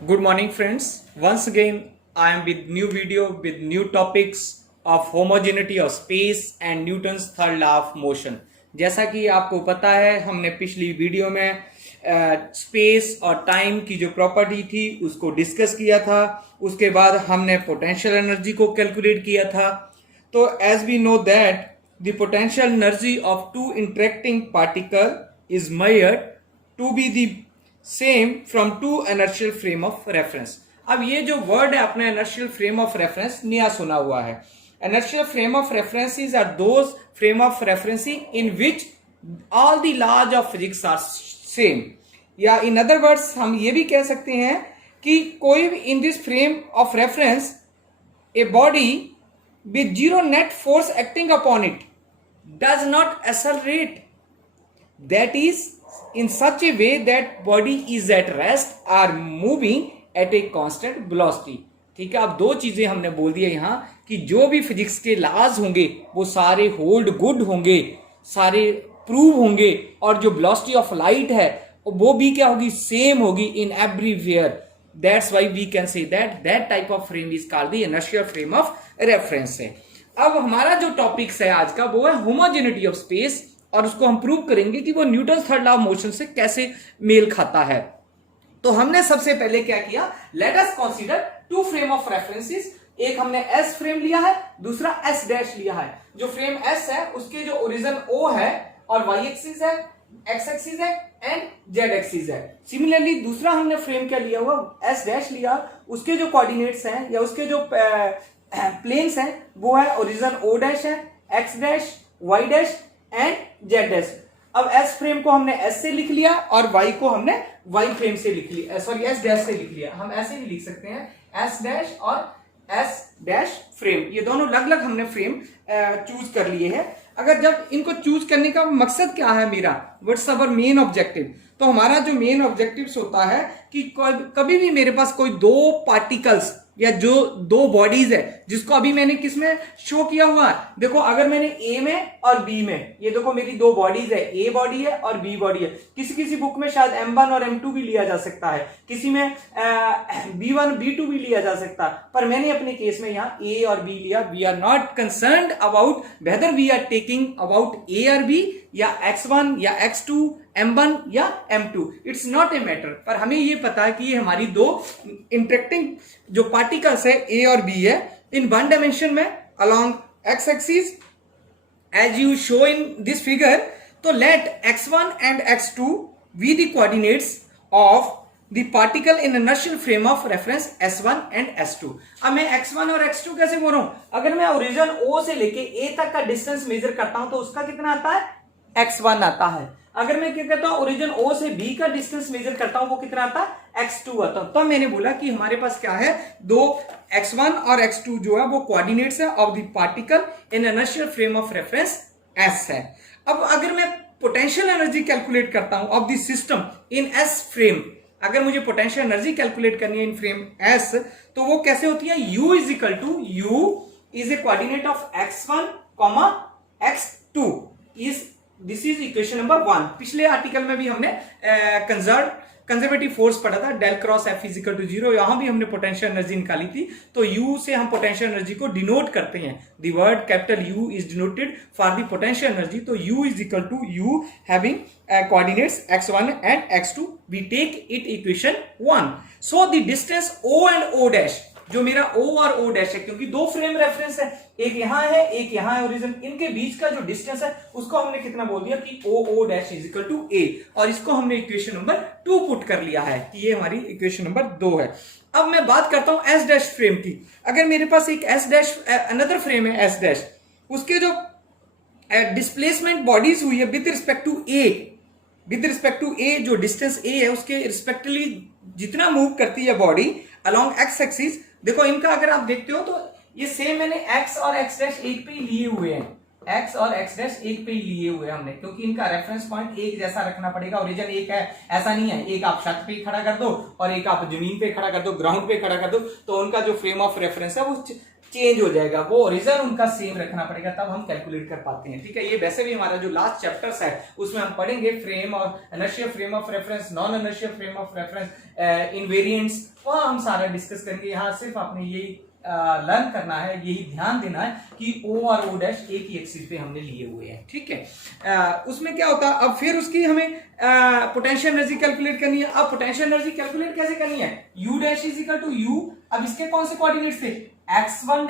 Good morning friends. Once again I am with new video with new topics of homogeneity of space and Newton's third law of motion. जैसा कि आपको पता है हमने पिछली video में स्पेस और टाइम की जो प्रॉपर्टी थी उसको डिस्कस किया था। उसके बाद हमने पोटेंशियल एनर्जी को कैलकुलेट किया था। तो as we know that the potential energy of two interacting particle is measured to be the same from two inertial frame of reference. अब ये जो वर्ड है अपना इनर्शियल फ्रेम ऑफ रेफरेंस नया सुना हुआ है। Inertial frame of references are those frame of reference in which all the laws of physics are same, या इन अदर वर्ड्स हम ये भी कह सकते हैं कि कोई भी in this frame of reference a body with zero net force acting upon it does not accelerate, that is in such a way that body is at rest or moving at a constant velocity। ठीक है, अब दो चीजें हमने बोल दिया यहाँ कि जो भी फिजिक्स के लॉज होंगे वो सारे होल्ड गुड होंगे, सारे प्रूव होंगे, और जो वेलोसिटी ऑफ लाइट है वो भी क्या होगी, सेम होगी in everywhere. That's why we can say that that type of frame is called the inertial frame of reference है। अब हमारा जो टॉपिक्स है आज का वो है होमोजेनिटी ऑफ स्पेस, और उसको हम प्रूव करेंगे कि वो Newton third law of motion से कैसे मेल खाता है। तो हमने सबसे पहले क्या किया, let us consider two frame of references. एक हमने एस फ्रेम लिया है, दूसरा एस डैश लिया है। जो फ्रेम एस है उसके जो ओरिजिन ओ है और वाई एक्सिस है, एक्स एक्सिस है एंड जेड एक्सिस है। सिमिलरली दूसरा हमने फ्रेम क्या लिया हुआ, एस डैश लिया, उसके जो कोऑर्डिनेट्स हैं या उसके जो प्लेन्स हैं वो है ओरिजिन ओ डैश है, X dash, Y dash and Z dash. अब एस फ्रेम को हमने एस से लिख लिया और वाई को हमने वाई फ्रेम से लिख लिया, सॉरी एस डैश से लिख लिया। हम ऐसे भी लिख सकते हैं एस डैश और एस डैश फ्रेम, ये दोनों अलग अलग हमने फ्रेम चूज कर लिए हैं। अगर जब इनको चूज करने का मकसद क्या है मेरा, व्हाट्स अवर मेन ऑब्जेक्टिव, तो हमारा जो मेन ऑब्जेक्टिव होता है कि कभी भी मेरे पास कोई दो पार्टिकल्स या जो दो बॉडीज है जिसको अभी मैंने किसमें शो किया हुआ है, देखो अगर मैंने ए में और बी में, ये देखो मेरी दो बॉडीज है, ए बॉडी है और बी बॉडी है। किसी किसी बुक में शायद M1 और M2 भी लिया जा सकता है, किसी में B1 B2 भी लिया जा सकता है, पर मैंने अपने केस में यहाँ ए और बी लिया। We are not concerned about whether we are taking about A और बी या x1 या x2, M1 या M2, it's not a matter. पर हमें ये पता है कि ये हमारी दो इंटरेक्टिंग जो पार्टिकल्स है ए और बी है इन वन डायमेंशन में along X axis as you show in this figure. तो let x1 and x2 be the coordinates of the particle in inertial frame of reference S1 and S2। अब मैं x1 और x2 कैसे बोल रहा हूं, अगर मैं ओरिजिन O से लेके A तक का डिस्टेंस मेजर करता हूं तो उसका कितना आता है, x1 आता है। अगर मैं क्या कहता हूं ओरिजिन O से B का डिस्टेंस मेजर करता हूं वो कितना आता है, x2 आता है। तो मैंने बोला कि हमारे पास क्या है, दो x1 और x2 जो है वो कोऑर्डिनेट्स है of the particle in inertial frame of reference S है। अब अगर मैं पोटेंशियल एनर्जी कैलकुलेट करता हूं of the system in S frame, अगर मुझे पोटेंशियल एनर्जी कैलकुलेट करनी है इन फ्रेम S तो वो कैसे होती है, U is equal to U is a coordinate of x1, x2 is this is equation number 1। पिछले आर्टिकल में भी हमने कंजर्वेटिव फोर्स पढ़ा था, del cross F is equal to 0, यहां भी हमने पोटेंशियल एनर्जी निकाली थी। तो U से हम पोटेंशियल एनर्जी को डिनोट करते हैं, the word capital U is denoted for the potential energy. तो U is equal to U having coordinates x1 and x2, we take it equation 1। So the distance O and O dash, जो मेरा O और O dash है, क्योंकि दो frame reference है, एक यहां है एक यहां है ओरिजिन, इनके बीच का जो डिस्टेंस है उसको हमने कितना बोल दिया कि O dash is equal to A, और इसको हमने इक्वेशन नंबर 2 पुट कर लिया है कि ये हमारी इक्वेशन नंबर 2 है। अब मैं बात करता हूं S डैश फ्रेम की। अगर मेरे पास एक S डैश अनदर फ्रेम है S डैश, उसके जो डिस्प्लेसमेंट बॉडीज हुई है विद रिस्पेक्ट टू A, जो डिस्टेंस A है उसके रिस्पेक्टिवली जितना मूव करती है बॉडी अलोंग एक्स एक्सिस, देखो इनका अगर आप देखते हो तो ये सेम मैंने x और x डैश एक पे ही लिए हुए हैं, x और x डैश एक पे ही लिए हुए हमने, क्योंकि इनका रेफरेंस पॉइंट एक जैसा रखना पड़ेगा। ओरिजिन एक है, ऐसा नहीं है एक आप छत पे खड़ा कर दो और एक आप जमीन पे खड़ा कर दो, ग्राउंड पे खड़ा कर दो, तो उनका जो फ्रेम ऑफ रेफरेंस है वो चेंज हो जाएगा, वो ओरिजिन उनका सेम रखना पड़ेगा, तब हम कैलकुलेट कर पाते हैं। ठीक है, ये वैसे भी हमारा जो लास्ट चैप्टर्स है उसमें हम पढ़ेंगे फ्रेम और inertia frame of reference, non inertia frame of reference, invariants, वहां हम सारा डिस्कस करेंगे। यहाँ सिर्फ आपने यही लर्न करना है, यही ध्यान देना है कि O और O डैश एक ही एक्सिस पे हमने लिए हुए हैं। ठीक है, उसमें क्या होता है, अब फिर उसकी हमें पोटेंशियल एनर्जी कैलकुलेट करनी है। अब पोटेंशियल एनर्जी कैलकुलेट कैसे करनी है, U dash is equal to U, अब इसके कौन से कोऑर्डिनेट्स थे, x1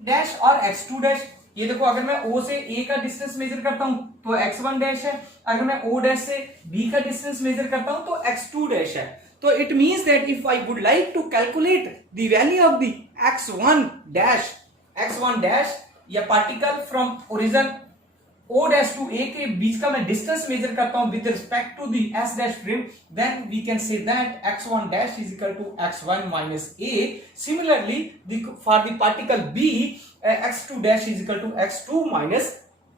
डैश और x2 डैश। ये देखो, अगर मैं O से A का डिस्टेंस मेजर करता हूं तो x1 डैश है, अगर मैं O डैश से B का डिस्टेंस मेजर करता हूं तो x2 डैश है। तो it means that if I would like to calculate the value of the x1 dash या particle from origin O dash to A के बीच का मैं डिस्टेंस मेजर करता हूं with respect to the S dash frame, then we can say that x1 dash is equal to x1 minus A. Similarly, for the particle B, x2 dash is equal to x2 minus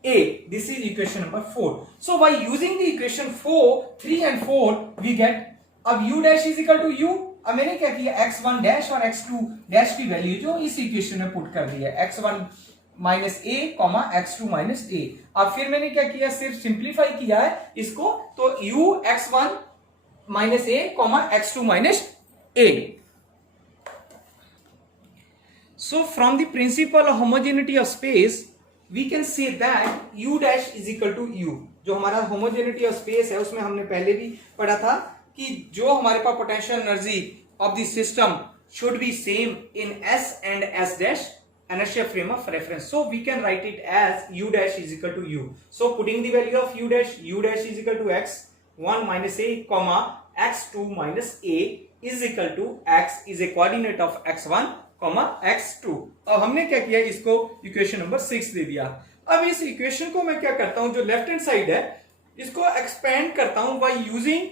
A. This is equation number 4. So by using the equation 4, 3 and 4, we get, अब u dash is equal to u, अब मैंने क्या किया, x1 dash और x2 dash की value जो इस equation में पुट कर दी है, x1 minus a comma x2 minus ए। अब फिर मैंने क्या किया, सिर्फ सिंप्लीफाई किया है इसको, तो u x1 minus a comma x2 minus a. So from the principle of homogeneity of space we can say that u dash is equal to u। जो हमारा होमोजेनिटी ऑफ स्पेस है उसमें हमने पहले भी पढ़ा था कि जो हमारे पास potential energy of the system should be same in S and S dash inertia frame of reference. So we can write it as u dash is equal to u. So putting the value of u dash is equal to x1 minus a comma x2 minus a is equal to x is a coordinate of x1 comma x2. अब हमने क्या किया, इसको equation number 6 दे दिया। अब इस equation को मैं क्या करता हूं, जो लेफ्ट हैंड साइड है इसको एक्सपेंड करता हूं by using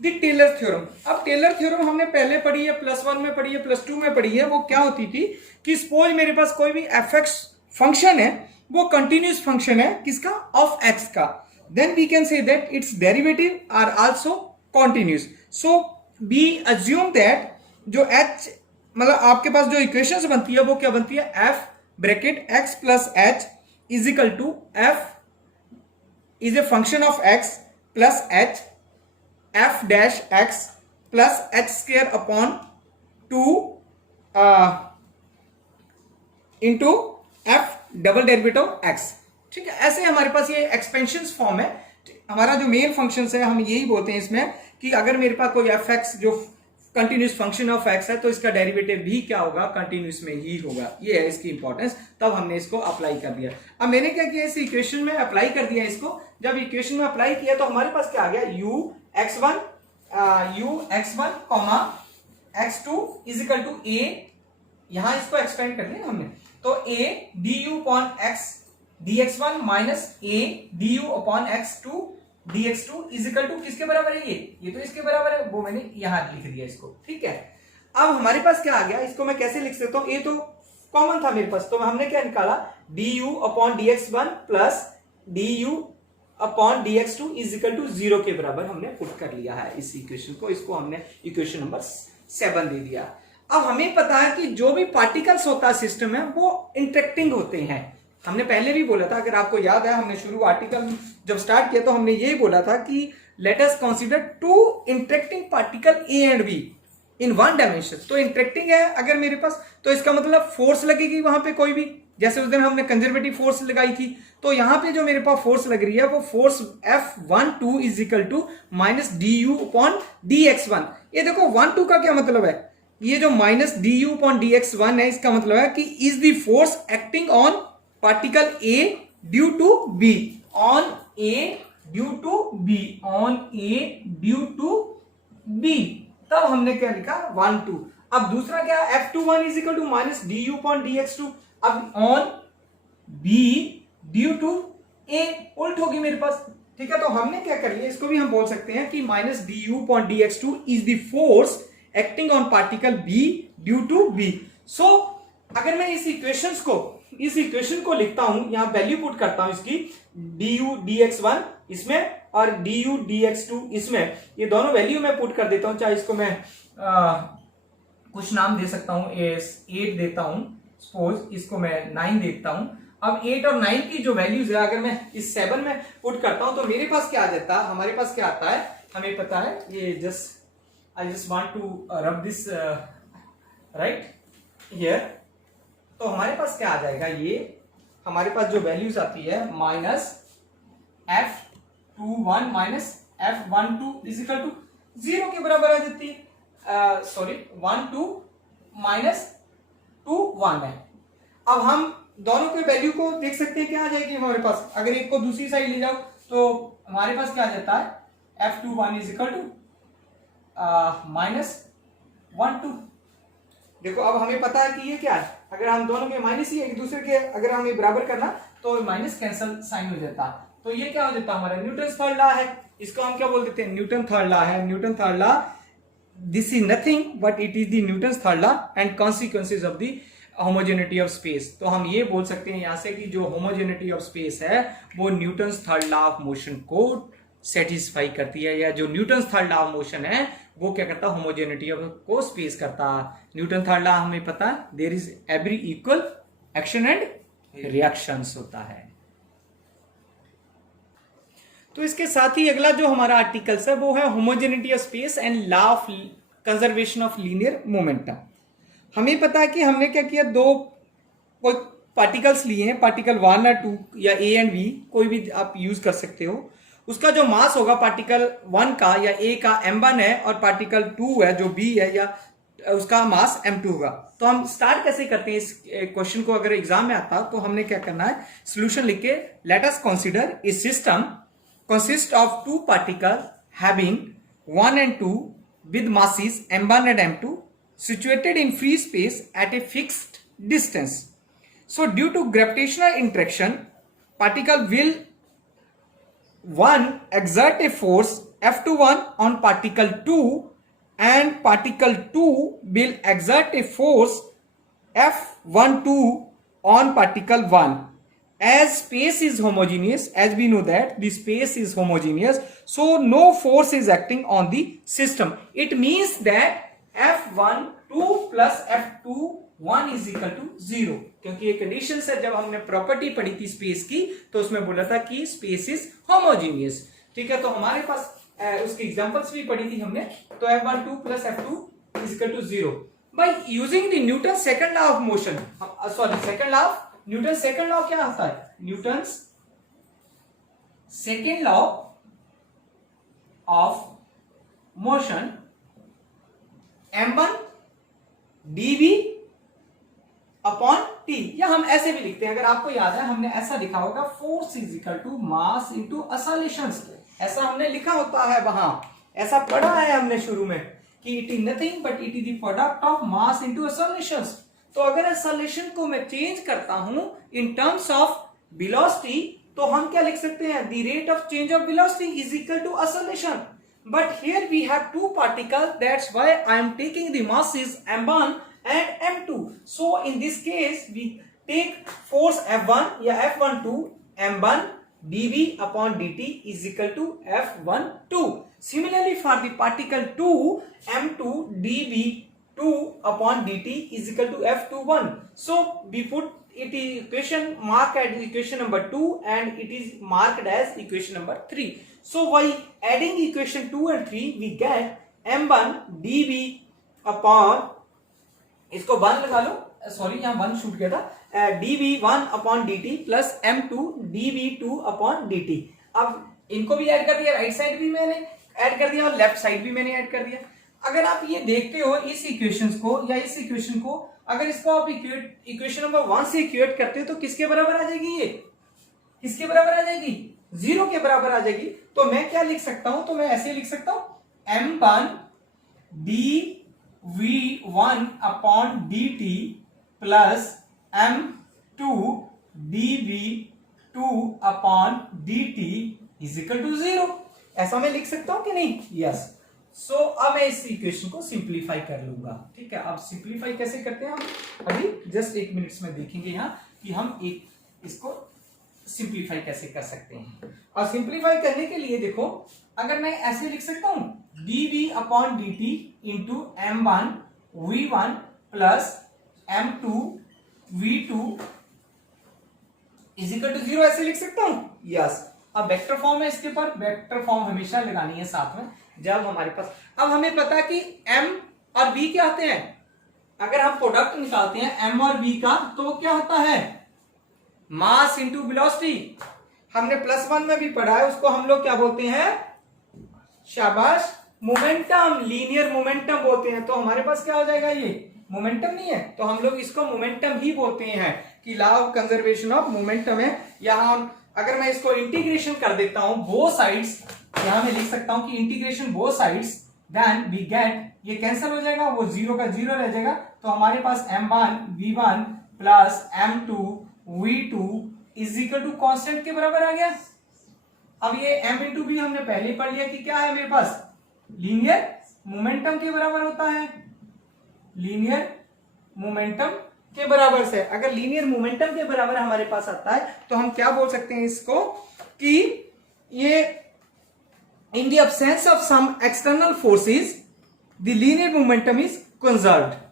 the Taylor theorem. अब टेलर थ्योरम हमने पहले पढ़ी है, +1 में पढ़ी है, +2 में पढ़ी है। वो क्या होती थी कि सपोज मेरे पास कोई भी fx फंक्शन है, वो कंटिन्यूस फंक्शन है किसका, ऑफ x का, then we can say that its derivative are also continuous. So we assume that जो h मतलब आपके पास जो इक्वेशंस बनती है वो क्या बनती है, f bracket x plus h is equal to f is a function of x plus h f dash x plus h square upon 2 into f double derivative x। ठीक है, ऐसे हमारे पास ये एक्सपेंशन फॉर्म है। हमारा जो मेन फंक्शन है हम यही बोलते हैं इसमें कि अगर मेरे पास कोई fx जो कंटिन्यूस फंक्शन ऑफ x है तो इसका डेरिवेटिव भी क्या होगा, कंटिन्यूस में ही होगा। ये है इसकी इंपॉर्टेंस, तब हमने इसको अप्लाई कर दिया। अब मैंने क्या किया, इस इक्वेशन में अप्लाई कर दिया इसको। जब इक्वेशन में अप्लाई किया तो हमारे पास क्या आ गया, u x1 comma x2 is equal to a, यहां इसको एक्सपेंड कर दिया हमने, तो a du upon x dx1 minus a du upon x2 dx2 is equal to किसके बराबर है, ये तो इसके बराबर है, वो मैंने यहां लिख दिया इसको। ठीक है, अब हमारे पास क्या आ गया, इसको मैं कैसे लिख सकता हूं, a तो कॉमन था मेरे पास, तो हमने क्या निकाला, du upon dx1 plus du upon dx2 is equal to 0 के बराबर हमने पुट कर लिया है इस इक्वेशन को। इसको हमने इक्वेशन नंबर 7 दे दिया। अब हमें पता है कि जो भी पार्टिकल्स होता है सिस्टम में वो इंटरेक्टिंग होते हैं। हमने पहले भी बोला था, अगर आपको याद है, हमने शुरू आर्टिकल जब स्टार्ट किया तो हमने यही बोला था कि let us consider two interacting particle A and B in one dimension. तो इंटरेक्टिंग है अगर मेरे पास, तो इसका मतलब फोर्स लगेगी वहां पे कोई भी, जैसे उस दिन हमने कंजर्वेटिव फोर्स लगाई थी, तो यहां पे जो मेरे पास फोर्स लग रही है वो force F12 is equal to minus du upon dx1। ये देखो 1-2 का क्या मतलब है, ये जो माइनस du अपॉन dx1 है इसका मतलब है कि is the force acting on particle A due to B, on A due to B, on A due to B। तब हमने क्या लिखा 1-2। अब दूसरा क्या, F21 is equal to minus du upon dx2, अब on B due to A, उल्ट होगी मेरे पास। ठीक है, तो हमने क्या कर लिया, इसको भी हम बोल सकते हैं कि minus du upon dx2 is the force acting on particle B due to B। So अगर मैं इस इक्वेशन को लिखता हूं, यहां वैल्यू पुट करता हूं इसकी, du dx1 इसमें और du dx2 इसमें, ये दोनों वैल्यू मैं पुट कर देता हूं। चाहे इसको मैं कुछ नाम दे सकता हूं, 8 देता हूं, सपोज इसको मैं 9 देखता हूं। अब 8 और 9 की जो वैल्यूज है अगर मैं इस 7 में पुट करता हूं तो मेरे पास क्या आ जाता है, हमारे पास क्या आता है, हमें पता है ये I just want to rub this right here. तो हमारे पास क्या आ जाएगा, ये हमारे पास जो वैल्यूज आती है minus F21 minus F12 is equal to 0 के बराबर आ जाती है। सॉरी 1 2 माइनस 2 1 है। अब हम दोनों के वैल्यू को देख सकते हैं, क्या आ जाएगी हमारे पास, अगर एक को दूसरी साइड ले जाओ तो हमारे पास क्या आ जाता है F21 इजिकल टू माइनस 1 2। देखो अब हमें पता है कि ये क्या है, अगर हम दोनों के माइनस ही एक दूसरे के अगर हमें बराबर करना तो माइनस कैंसल साइन हो जाता है। तो ये क्या हो जाता है, हमारा न्यूटन थर्ड लॉ है, इसको हम क्या बोल देते हैं, न्यूटन थर्ड लॉ है। Newton third law, this is nothing but it is the Newton third law and consequences of the homogeneity of space. तो हम ये बोल सकते हैं यहां से कि जो होमोजेनिटी ऑफ स्पेस है वो Newton third law of motion को सेटिस्फाई करती है, या जो Newton third law of motion है वो क्या करता है, होमोजेनिटी को स्पेस करता है। न्यूटन थर्ड लॉ हमें पता है, there is every equal action and reactions होता है। तो इसके साथ ही अगला जो हमारा आर्टिकल्स है वो है homogeneity of space and law of conservation of linear momentum. हमें पता है कि हमने क्या किया, दो कोई पार्टिकल्स लिए हैं, पार्टिकल 1 और 2 या ए एंड बी कोई भी आप यूज कर सकते हो। उसका जो मास होगा पार्टिकल 1 का या ए का m1 है, और पार्टिकल 2 है जो बी है या उसका मास m2 होगा। तो हम स्टार्ट कैसे करते हैं इस क्वेश्चन को, अगर एग्जाम में आता तो हमने क्या करना है, सोल्यूशन लिख के let us consider a system consist of two particle having 1 and 2 with masses m1 and m2 situated in free space at a fixed distance. So due to gravitational interaction, particle will 1 exert a force F21 on particle 2 and particle 2 will exert a force F12 on particle 1. As space is homogeneous, as we know that the space is homogeneous, so no force is acting on the system. It means that F12 plus F21 is equal to 0. क्योंकि ये condition है, जब हमने property पढ़ी थी space की तो उसमें बोला था कि स्पेस इज होमोजीनियस। ठीक है, तो हमारे पास उसकी एग्जांपल्स भी पढ़ी थी हमने। तो F12 plus F2 is equal to 0 by using the Newton's second law of motion। second law of Newton second law क्या होता है, Newton's second law of motion m1 dv upon t, या हम ऐसे भी लिखते हैं, अगर आपको याद है हमने ऐसा लिखा होगा, force is equal to mass into accelerations, ऐसा हमने लिखा होता है वहां, ऐसा पढ़ा है हमने शुरू में कि it is nothing but it is the product of mass into accelerations. तो अगर असोलेशन को मैं चेंज करता हूं इन टर्म्स ऑफ वेलोसिटी तो हम क्या लिख सकते हैं, the rate of change of velocity is equal to acceleration. But here we have two particle, that's why I am taking the masses m1 and m2. So in this case we take force F1 या F12 m1 dv upon dt is equal to F12. Similarly for the particle 2 m2 dv 2 upon dt is equal to F21. So we put it is equation marked as equation number 2 and it is marked as equation number 3. So by adding equation 2 and 3 we get m1 dv upon, इसको 1 लगा लो, sorry यहाँ 1 छूट गया था, dv1 upon dt plus m2 dv2 upon dt। अब इनको भी add कर दिया, राइट साइड भी मैंने ऐड कर दिया और लेफ्ट साइड भी मैंने ऐड कर दिया। अगर आप ये देखते हो इस इक्वेशंस को या इस इक्वेशन को, अगर इसको आप इक्वेशन नंबर 1 से इक्वेट करते हो तो किसके बराबर आ जाएगी, ये किसके बराबर आ जाएगी, 0 के बराबर आ जाएगी। तो मैं क्या लिख सकता हूं, तो मैं ऐसे लिख सकता हूं m1 dv1 upon dt plus m2 dv2 upon dt is equal to 0। ऐसा मैं लिख सकता हूं कि नहीं, यस। सो अब मैं इस इक्वेशन को सिंप्लीफाई कर लूंगा। ठीक है, अब सिंप्लीफाई कैसे करते हैं हम अभी जस्ट 1 मिनट में देखेंगे यहाँ कि हम एक इसको सिंप्लीफाई कैसे कर सकते हैं। और सिंप्लीफाई करने के लिए देखो, अगर मैं ऐसे लिख सकता हूं dv upon dt into m1 v1 plus m2 v2 is equal to 0 ऐसे लिख सकता हूं? यस। अब वेक्टर फॉर्म है इसके ऊपर, वेक्टर फॉर्म हमेशा लगानी है साथ में जब हमारे पास। अब हमें पता है कि m और v क्या आते हैं, अगर हम प्रोडक्ट निकालते हैं m और v का तो क्या होता है, मास इंटू वेलोसिटी। हमने +1 में भी पढ़ा है, उसको हम लोग क्या बोलते हैं, शाबाश, मोमेंटम, लीनियर मोमेंटम बोलते हैं। तो हमारे पास क्या हो जाएगा, ये मोमेंटम नहीं है तो हम लोग इसको मोमेंटम ही बोलते हैं कि law of conservation of momentum है। यहां अगर मैं इसको इंटीग्रेशन कर देता हूं बोथ साइड्स, यहां मैं लिख सकता हूं कि integration both sides, then we get, ये कैंसिल हो जाएगा, वो 0 का 0 रह जाएगा। तो हमारे पास m1 v1 plus m2 v2 is equal to constant के बराबर आ गया। अब ये m इंटू v हमने पहले ही पढ़ लिया कि क्या है मेरे पास, लीनियर मोमेंटम के बराबर होता है, लीनियर मोमेंटम के बराबर से। अगर लीनियर मोमेंटम के बराबर हमारे पास आता है तो हम क्या बोल सकते हैं इसको, कि ये in the absence of some external forces the linear momentum is conserved.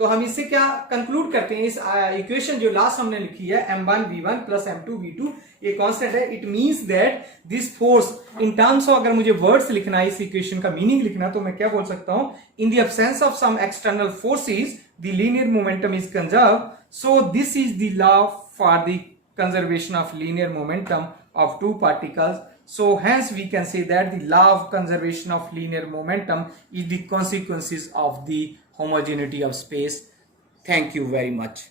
तो हम इससे क्या कंक्लूड करते हैं, इस इक्वेशन जो लास्ट हमने लिखी है m1 v1 plus m2 v2 ये कांस्टेंट है, it means that this force in terms of, अगर मुझे वर्ड्स लिखना है इस इक्वेशन का मीनिंग लिखना, तो मैं क्या बोल सकता हूं, in the absence of some external forces the linear momentum is conserve, so this is the law for the conservation of linear momentum of two particles. So hence we can say that the law of conservation of linear momentum is the consequences of the homogeneity of space. Thank you very much.